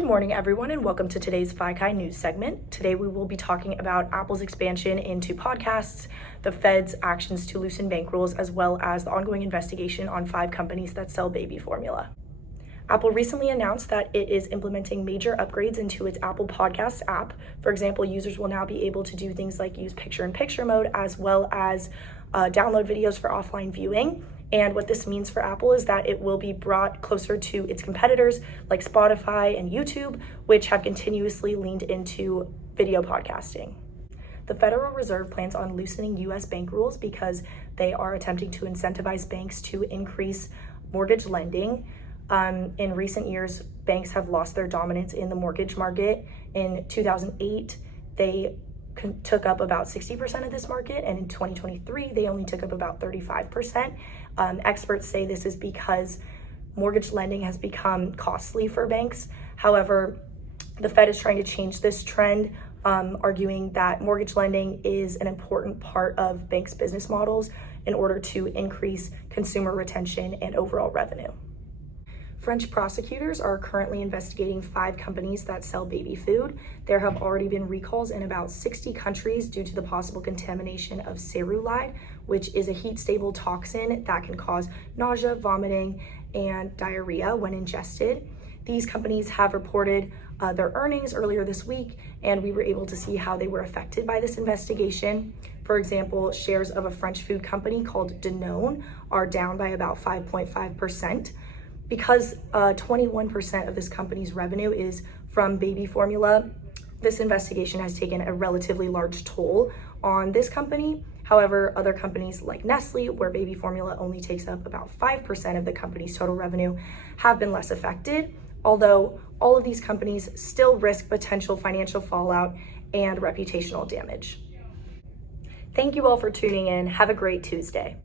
Good morning, everyone, and welcome to today's Phi Chi news segment. Today, we will be talking about Apple's expansion into podcasts, the Fed's actions to loosen bank rules, as well as the ongoing investigation on 5 companies that sell baby formula. Apple recently announced that it is implementing major upgrades into its Apple Podcasts app. For example, users will now be able to do things like use picture-in-picture mode, as well as download videos for offline viewing. And what this means for Apple is that it will be brought closer to its competitors like Spotify and YouTube, which have continuously leaned into video podcasting. The Federal Reserve plans on loosening U.S. bank rules because they are attempting to incentivize banks to increase mortgage lending. In recent years, banks have lost their dominance in the mortgage market. In 2008, they took up about 60% of this market, and in 2023, they only took up about 35%. Experts say this is because mortgage lending has become costly for banks. However, the Fed is trying to change this trend, arguing that mortgage lending is an important part of banks' business models in order to increase consumer retention and overall revenue. French prosecutors are currently investigating 5 companies that sell baby food. There have already been recalls in about 60 countries due to the possible contamination of cerulide, which is a heat-stable toxin that can cause nausea, vomiting, and diarrhea when ingested. These companies have reported their earnings earlier this week, and we were able to see how they were affected by this investigation. For example, shares of a French food company called Danone are down by about 5.5%. Because 21% of this company's revenue is from baby formula, this investigation has taken a relatively large toll on this company. However, other companies like Nestle, where baby formula only takes up about 5% of the company's total revenue, have been less affected, although all of these companies still risk potential financial fallout and reputational damage. Thank you all for tuning in. Have a great Tuesday.